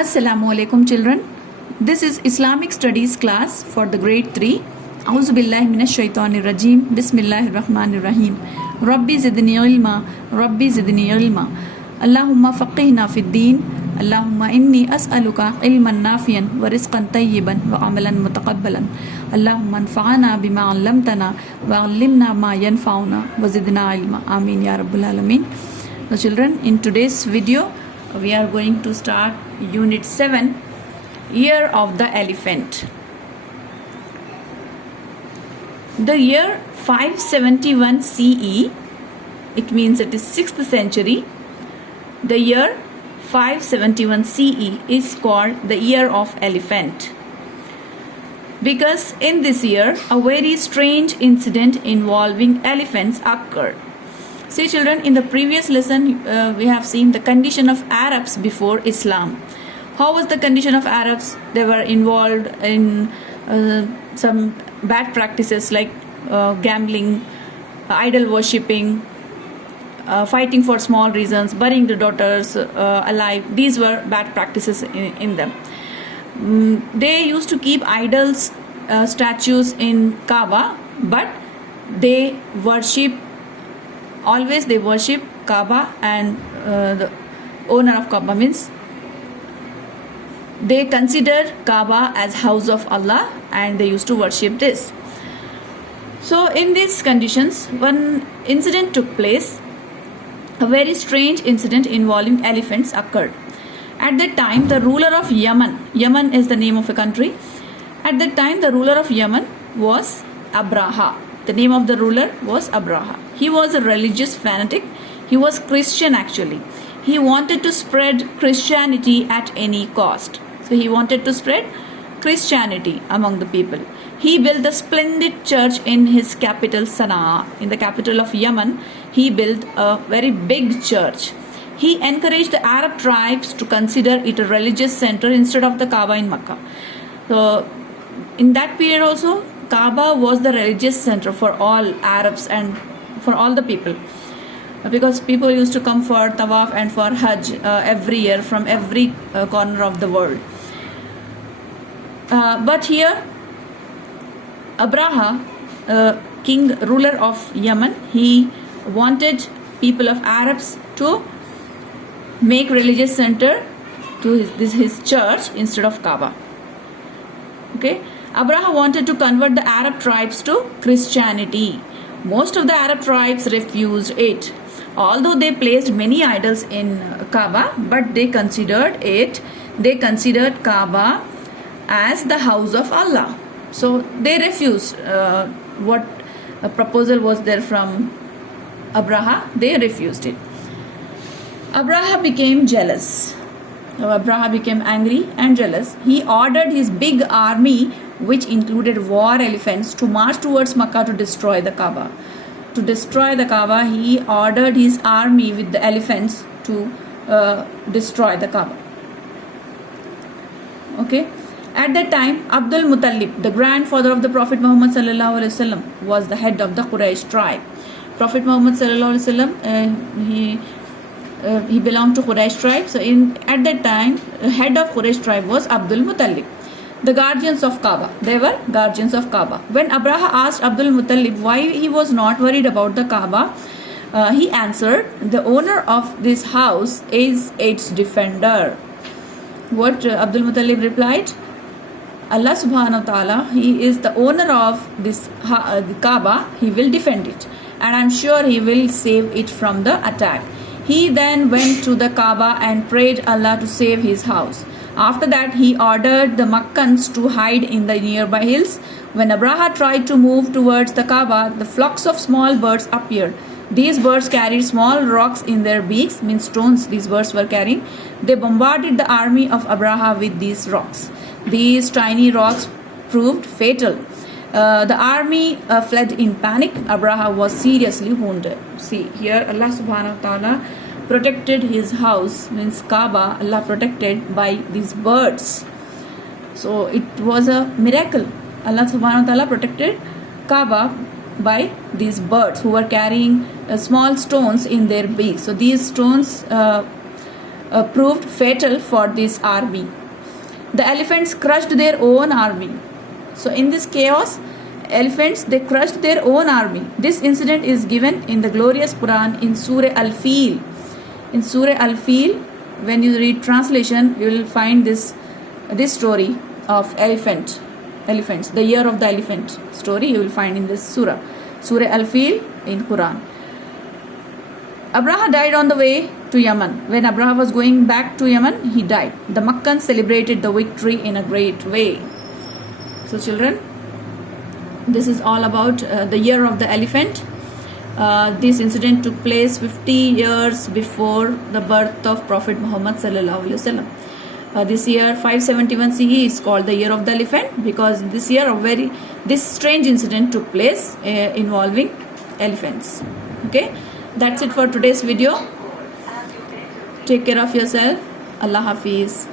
Assalamu alaikum children. This is Islamic studies class for the grade 3. A'udhu billahi minash shaitanir rajim. Bismillahir rahmanir rahim. Rabbi zidni ilma. Rabbi zidni ilma. Allahumma faqihna fid din. Allahumma inni as'aluka ilman nafiyan wa rizqan tayyiban wa amalan mutaqabbalan. Allahumma anfa'na bima 'allamtana wa 'allimna ma yanfa'una wa zidna ilma. Amin ya rabbal alamin. Now children, in today's video we are going to start unit 7, Year of the Elephant. The year 571 CE, it means it is 6th century. The year 571 CE is called the year of elephant because in this year a very strange incident involving elephants occurred. See children, in the previous lesson we have seen the condition of Arabs before Islam. How was the condition of Arabs? They were involved in some bad practices like gambling, idol worshipping, fighting for small reasons, burying the daughters alive. These were bad practices in them. They used to keep idols, statues in Kaaba, but they worship Kaaba, and the owner of Kaaba means they consider Kaaba as house of Allah and they used to worship this. So in these conditions, one incident took place. A very strange incident involving elephants occurred. At that time, the ruler of Yemen is the name of a country. At that time, the ruler of Yemen was Abraha. The name of the ruler was Abraha. He was a religious fanatic. He was Christian actually. He wanted to spread Christianity at any cost. So he wanted to spread Christianity among the people. He built a splendid church in his capital Sana'a. In the capital of Yemen, he built a very big church. He encouraged the Arab tribes to consider it a religious center instead of the Kaaba in Mecca. So in that period also, Kaaba was the religious center for all Arabs and for all the people, because people used to come for Tawaf and for Hajj every year from every corner of the world. But here Abraha, king ruler of Yemen, he wanted people of Arabs to make religious center to his church instead of Kaaba. Okay, Abraha wanted to convert the Arab tribes to Christianity. Most of the Arab tribes refused it. Although they placed many idols in Kaaba, but they considered Kaaba as the house of Allah. So they refused what a proposal was there from Abraha. They refused it. Abraha became jealous. Abraha became angry and jealous. He ordered his big army, which included war elephants, to march towards Makkah to destroy the Kaaba. To destroy the Kaaba, he ordered his army with the elephants to destroy the Kaaba. Okay. At that time, Abdul Muttalib, the grandfather of the Prophet Muhammad sallallahu alaihi wasallam, was the head of the Quraysh tribe. Prophet Muhammad sallallahu alaihi wasallam, he belonged to Quraysh tribe. So at that time, head of Quraysh tribe was Abdul Muttalib. The guardians of Kaaba. They were guardians of Kaaba. When Abraha asked Abdul Muttalib why he was not worried about the Kaaba, he answered, the owner of this house is its defender. What Abdul Muttalib replied? Allah subhanahu wa ta'ala, he is the owner of this the Kaaba, he will defend it. And I'm sure he will save it from the attack. He then went to the Kaaba and prayed Allah to save his house. After that, he ordered the Meccans to hide in the nearby hills. When Abraha tried to move towards the Kaaba, the flocks of small birds appeared. These birds carried small rocks in their beaks, means stones these birds were carrying. They bombarded the army of Abraha with these rocks. These tiny rocks proved fatal. The army fled in panic. Abraha was seriously wounded. See, here Allah subhanahu wa ta'ala protected his house, means Kaaba, Allah protected by these birds. So it was a miracle. Allah subhanahu wa ta'ala protected Kaaba by these birds who were carrying small stones in their beaks. So these stones proved fatal for this army. The elephants crushed their own army. So in this chaos, elephants, they crushed their own army. This incident is given in the glorious Quran in Surah Al-Fil. In Surah Al-Fil, when you read translation, you will find this story of elephants, the year of the elephant story you will find in this surah Al-Fil in Quran. Abraha died on the way to Yemen. When Abraha was going back to Yemen, he died. The Makkans celebrated the victory in a great way. So children, this is all about the year of the elephant. This incident took place 50 years before the birth of Prophet Muhammad sallallahu alaihi wasallam. This year 571 CE is called the year of the elephant because this year this strange incident took place involving elephants. Okay, that's it for today's video. Take care of yourself. Allah Hafiz.